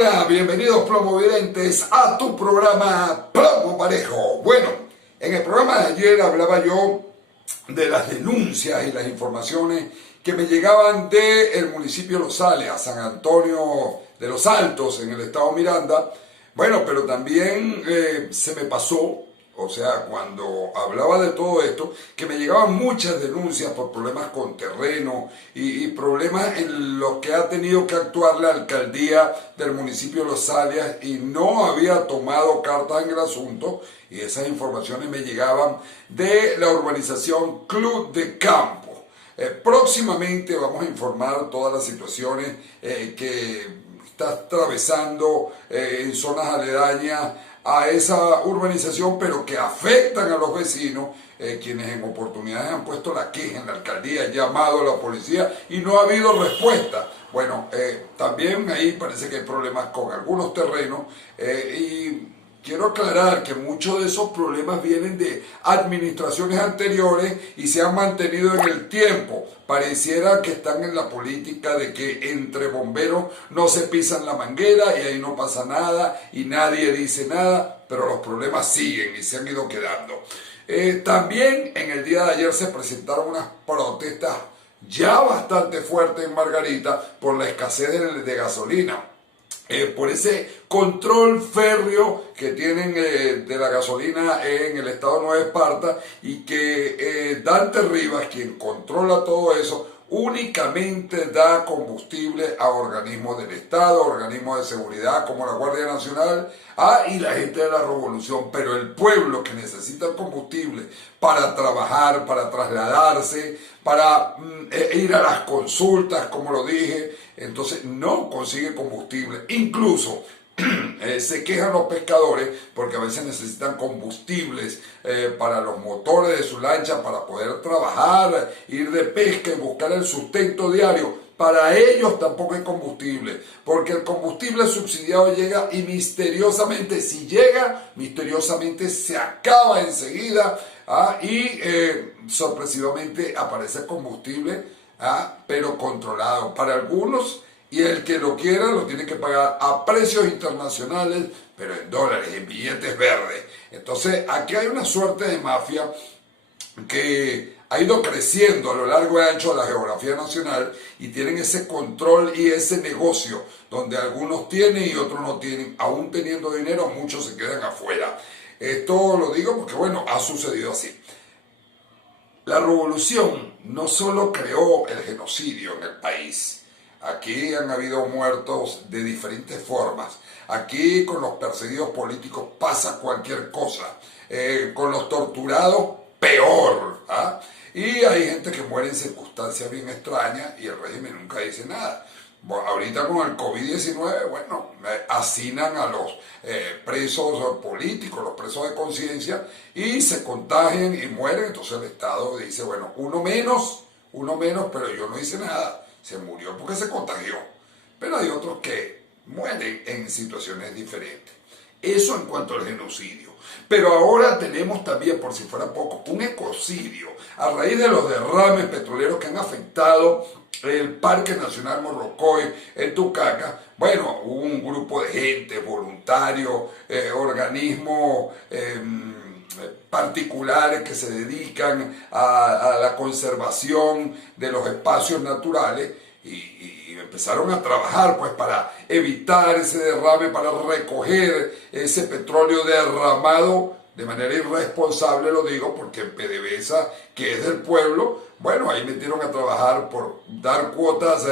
Hola, bienvenidos plomovidentes a tu programa Plomo Parejo. Bueno, en el programa de ayer hablaba yo de las denuncias y las informaciones que me llegaban del municipio de Los Sales, a San Antonio de los Altos, en el estado Miranda. Bueno, pero también se me pasó, o sea, cuando hablaba de todo esto, que me llegaban muchas denuncias por problemas con terreno y problemas en los que ha tenido que actuar la alcaldía del municipio de Los Sales y no había tomado cartas en el asunto, y esas informaciones me llegaban de la urbanización Club de Campo. Próximamente vamos a informar todas las situaciones que está atravesando en zonas aledañas a esa urbanización, pero que afectan a los vecinos, quienes en oportunidades han puesto la queja en la alcaldía, llamado a la policía y no ha habido respuesta. Bueno, también ahí parece que hay problemas con algunos terrenos y quiero aclarar que muchos de esos problemas vienen de administraciones anteriores y se han mantenido en el tiempo. Pareciera que están en la política de que entre bomberos no se pisan la manguera y ahí no pasa nada y nadie dice nada, pero los problemas siguen y se han ido quedando. También en el día de ayer se presentaron unas protestas ya bastante fuertes en Margarita por la escasez de gasolina. Por ese control férreo que tienen de la gasolina en el estado de Nueva Esparta, y que Dante Rivas, quien controla todo eso, únicamente da combustible a organismos del Estado, organismos de seguridad como la Guardia Nacional, y la gente de la Revolución, pero el pueblo que necesita el combustible para trabajar, para trasladarse, para ir a las consultas, como lo dije, entonces no consigue combustible. Incluso se quejan los pescadores porque a veces necesitan combustibles para los motores de su lancha para poder trabajar, ir de pesca y buscar el sustento diario. Para ellos tampoco hay combustible, porque el combustible subsidiado llega y misteriosamente, si llega, misteriosamente se acaba enseguida, y sorpresivamente aparece combustible, pero controlado para algunos, y el que lo quiera lo tiene que pagar a precios internacionales, pero en dólares, en billetes verdes. Entonces aquí hay una suerte de mafia que ha ido creciendo a lo largo y ancho de la geografía nacional, y tienen ese control y ese negocio donde algunos tienen y otros no tienen. Aún teniendo dinero, muchos se quedan afuera. Esto lo digo porque, bueno, ha sucedido así. La revolución no solo creó el genocidio en el país. Aquí han habido muertos de diferentes formas. Aquí con los perseguidos políticos pasa cualquier cosa. Con los torturados, peor. Y hay gente que muere en circunstancias bien extrañas y el régimen nunca dice nada. Bueno, ahorita con el COVID-19, bueno, hacinan a los presos políticos, los presos de conciencia, y se contagian y mueren. Entonces el Estado dice, bueno, uno menos, pero yo no hice nada. Se murió porque se contagió. Pero hay otros que mueren en situaciones diferentes. Eso en cuanto al genocidio. Pero ahora tenemos también, por si fuera poco, un ecocidio a raíz de los derrames petroleros que han afectado el Parque Nacional Morrocoy en Tucacas. Bueno, hubo un grupo de gente, voluntarios, organismos particulares que se dedican a la conservación de los espacios naturales, y empezaron a trabajar pues para evitar ese derrame, para recoger ese petróleo derramado de manera irresponsable, lo digo porque en PDVSA, que es del pueblo, bueno, ahí metieron a trabajar por dar cuotas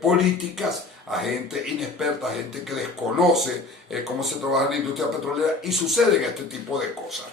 políticas a gente inexperta, a gente que desconoce cómo se trabaja en la industria petrolera, y suceden este tipo de cosas.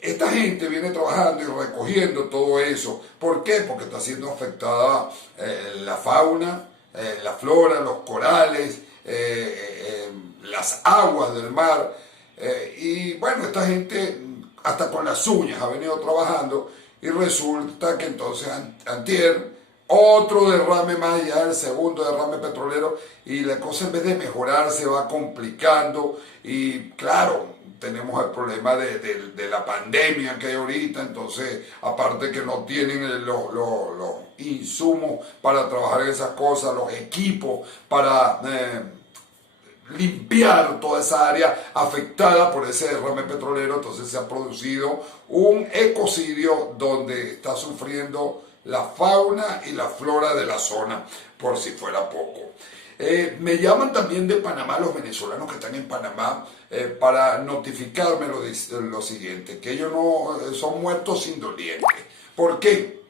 Esta gente viene trabajando y recogiendo todo eso. ¿Por qué? Porque está siendo afectada la fauna, la flora, los corales, las aguas del mar. Y bueno, esta gente hasta con las uñas ha venido trabajando, y resulta que entonces antier otro derrame más, ya el segundo derrame petrolero, y la cosa en vez de mejorar se va complicando. Y claro, tenemos el problema de la pandemia que hay ahorita, entonces aparte que no tienen los insumos para trabajar esas cosas, los equipos para limpiar toda esa área afectada por ese derrame petrolero. Entonces se ha producido un ecocidio donde está sufriendo la fauna y la flora de la zona, por si fuera poco. Me llaman también de Panamá los venezolanos que están en Panamá para notificarme lo siguiente, que ellos no son muertos indolientes. ¿Por qué?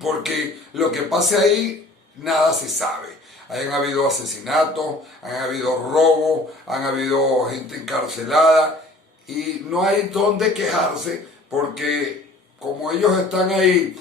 Porque lo que pase ahí nada se sabe. Han habido asesinatos, han habido robos, han habido gente encarcelada y no hay dónde quejarse porque como ellos están ahí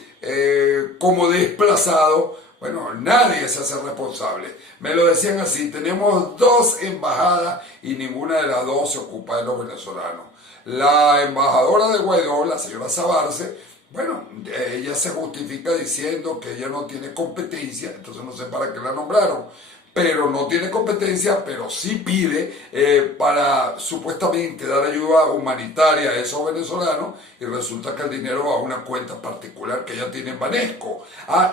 como desplazados, bueno, nadie se hace responsable. Me lo decían así, tenemos 2 embajadas y ninguna de las 2 se ocupa de los venezolanos. La embajadora de Guaidó, la señora Sabarce, bueno, ella se justifica diciendo que ella no tiene competencia, entonces no sé para qué la nombraron, pero no tiene competencia, pero sí pide para supuestamente dar ayuda humanitaria a esos venezolanos y resulta que el dinero va a una cuenta particular que ella tiene en Banesco.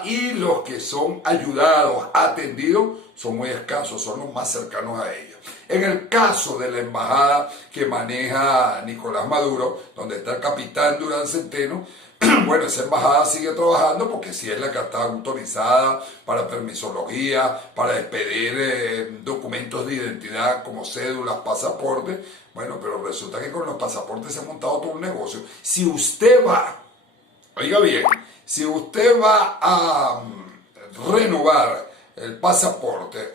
Y los que son ayudados, atendidos, son muy escasos, son los más cercanos a ella. En el caso de la embajada que maneja Nicolás Maduro, donde está el capitán Durán Centeno, bueno, esa embajada sigue trabajando porque sí es la que está autorizada para permisología, para expedir documentos de identidad como cédulas, pasaportes. Bueno, pero resulta que con los pasaportes se ha montado todo un negocio. Si usted va, oiga bien, si usted va a renovar el pasaporte,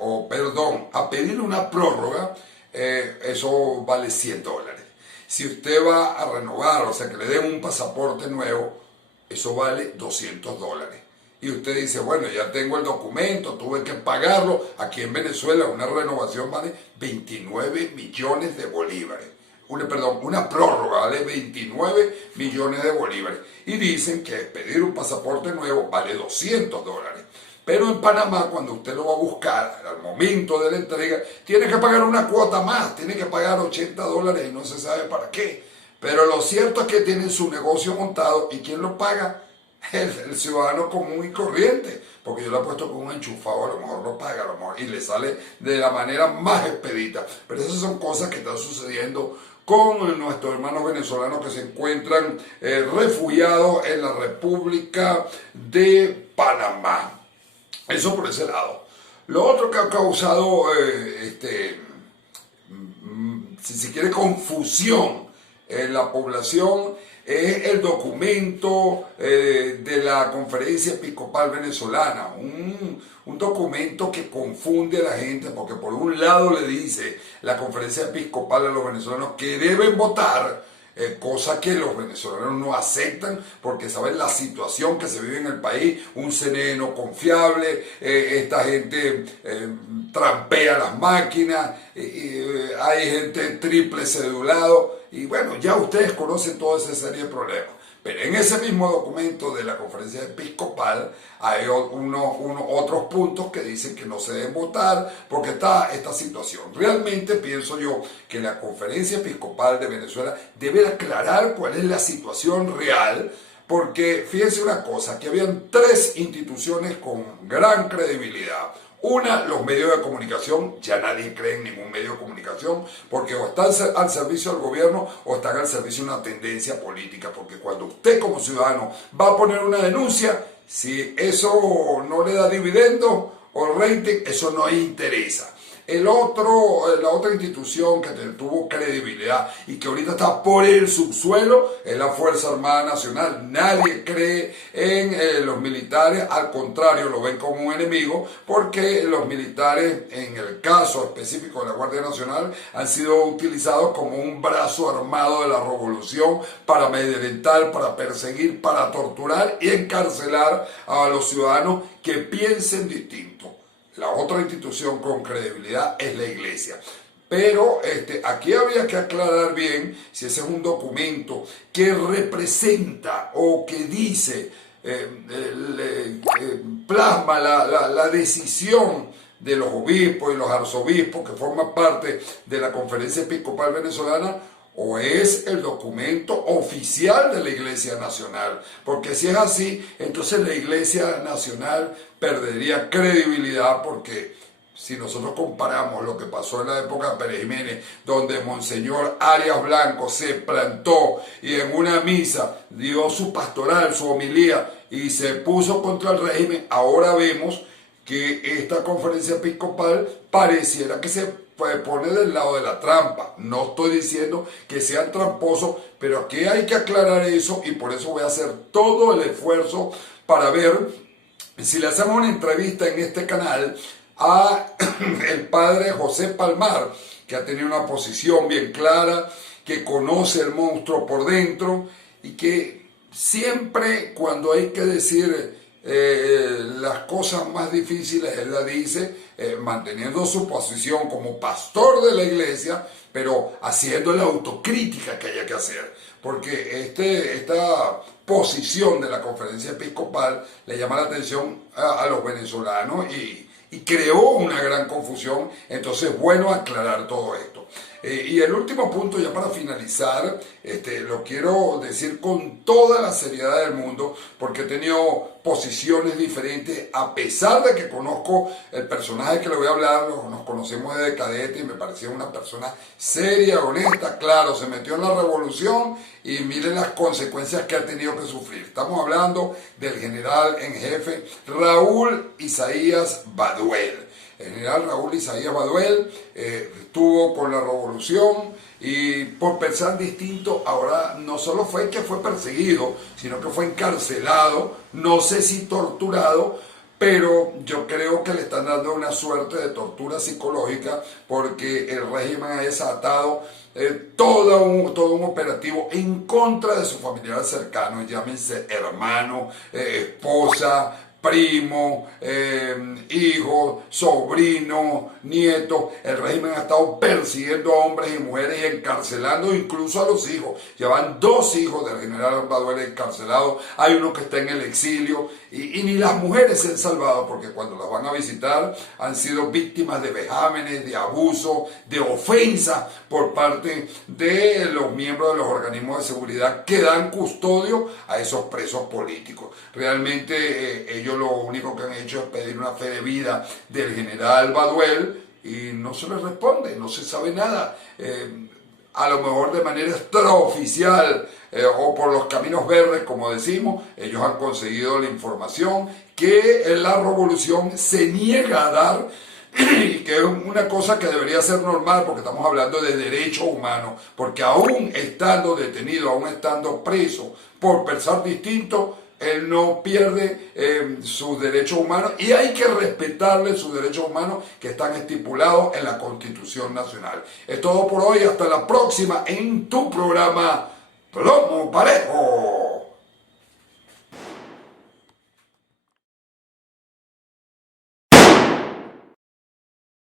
a pedir una prórroga, eso vale $100. Si usted va a renovar, o sea, que le den un pasaporte nuevo, eso vale $200. Y usted dice, bueno, ya tengo el documento, tuve que pagarlo. Aquí en Venezuela una renovación vale 29 millones de bolívares. Una prórroga vale 29 millones de bolívares. Y dicen que pedir un pasaporte nuevo vale $200. Pero en Panamá, cuando usted lo va a buscar, al momento de la entrega, tiene que pagar una cuota más, tiene que pagar $80 y no se sabe para qué. Pero lo cierto es que tienen su negocio montado y ¿quién lo paga? El ciudadano común y corriente. Porque yo lo he puesto con un enchufado, a lo mejor lo paga, a lo mejor, y le sale de la manera más expedita. Pero esas son cosas que están sucediendo con nuestros hermanos venezolanos que se encuentran refugiados en la República de Panamá. Eso por ese lado. Lo otro que ha causado, si se quiere, confusión en la población es el documento de la Conferencia Episcopal Venezolana. Un documento que confunde a la gente porque por un lado le dice la Conferencia Episcopal a los venezolanos que deben votar, cosa que los venezolanos no aceptan porque saben la situación que se vive en el país, un CNE no confiable, esta gente trampea las máquinas, hay gente triple cedulado y bueno, ya ustedes conocen toda esa serie de problemas. Pero en ese mismo documento de la Conferencia Episcopal hay otros puntos que dicen que no se deben votar porque está esta situación. Realmente pienso yo que la Conferencia Episcopal de Venezuela debe aclarar cuál es la situación real, porque fíjense una cosa, que habían 3 instituciones con gran credibilidad. Una, los medios de comunicación. Ya nadie cree en ningún medio de comunicación porque o están al servicio del gobierno o están al servicio de una tendencia política, porque cuando usted como ciudadano va a poner una denuncia, si eso no le da dividendo o rating, eso no interesa. La otra institución que tuvo credibilidad y que ahorita está por el subsuelo es la Fuerza Armada Nacional. Nadie cree en los militares, al contrario, lo ven como un enemigo porque los militares, en el caso específico de la Guardia Nacional, han sido utilizados como un brazo armado de la revolución para amedrentar, para perseguir, para torturar y encarcelar a los ciudadanos que piensen distinto. La otra institución con credibilidad es la Iglesia. Pero aquí habría que aclarar bien si ese es un documento que representa o que dice, plasma la decisión de los obispos y los arzobispos que forman parte de la Conferencia Episcopal Venezolana, o es el documento oficial de la Iglesia Nacional. Porque si es así, entonces la Iglesia Nacional perdería credibilidad porque si nosotros comparamos lo que pasó en la época de Pérez Jiménez, donde Monseñor Arias Blanco se plantó y en una misa dio su pastoral, su homilía y se puso contra el régimen, ahora vemos que esta conferencia episcopal pareciera que se pone del lado de la trampa. No estoy diciendo que sean tramposos, pero aquí hay que aclarar eso y por eso voy a hacer todo el esfuerzo para ver si le hacemos una entrevista en este canal a el padre José Palmar, que ha tenido una posición bien clara, que conoce el monstruo por dentro y que siempre cuando hay que decir las cosas más difíciles, él la dice, manteniendo su posición como pastor de la iglesia, pero haciendo la autocrítica que haya que hacer. Porque esta posición de la conferencia episcopal le llama la atención a los venezolanos y creó una gran confusión. Entonces, bueno, aclarar todo esto. Y el último punto, ya para finalizar, lo quiero decir con toda la seriedad del mundo, porque he tenido posiciones diferentes, a pesar de que conozco el personaje que le voy a hablar, nos conocemos desde cadete y me parecía una persona seria, honesta, claro, se metió en la revolución y miren las consecuencias que ha tenido que sufrir. Estamos hablando del general en jefe Raúl Isaías Baduel. El general Raúl Isaías Baduel estuvo con la revolución y por pensar distinto, ahora no solo fue que fue perseguido, sino que fue encarcelado, no sé si torturado, pero yo creo que le están dando una suerte de tortura psicológica porque el régimen ha desatado todo un operativo en contra de sus familiares cercanos, llámense hermano, esposa, primo, hijo, sobrino, nieto. El régimen ha estado persiguiendo a hombres y mujeres y encarcelando incluso a los hijos. Llevan 2 hijos del general Baduel encarcelados, hay uno que está en el exilio y ni las mujeres se han salvado porque cuando las van a visitar han sido víctimas de vejámenes, de abuso, de ofensa por parte de los miembros de los organismos de seguridad que dan custodio a esos presos políticos. Realmente ellos lo único que han hecho es pedir una fe de vida del general Baduel y no se les responde, no se sabe nada. A lo mejor de manera extraoficial o por los caminos verdes, como decimos, ellos han conseguido la información que la revolución se niega a dar y que es una cosa que debería ser normal porque estamos hablando de derechos humanos, porque aún estando detenido, aún estando preso por pensar distinto, él no pierde sus derechos humanos y hay que respetarle sus derechos humanos que están estipulados en la Constitución Nacional. Es todo por hoy, hasta la próxima en tu programa Plomo Parejo.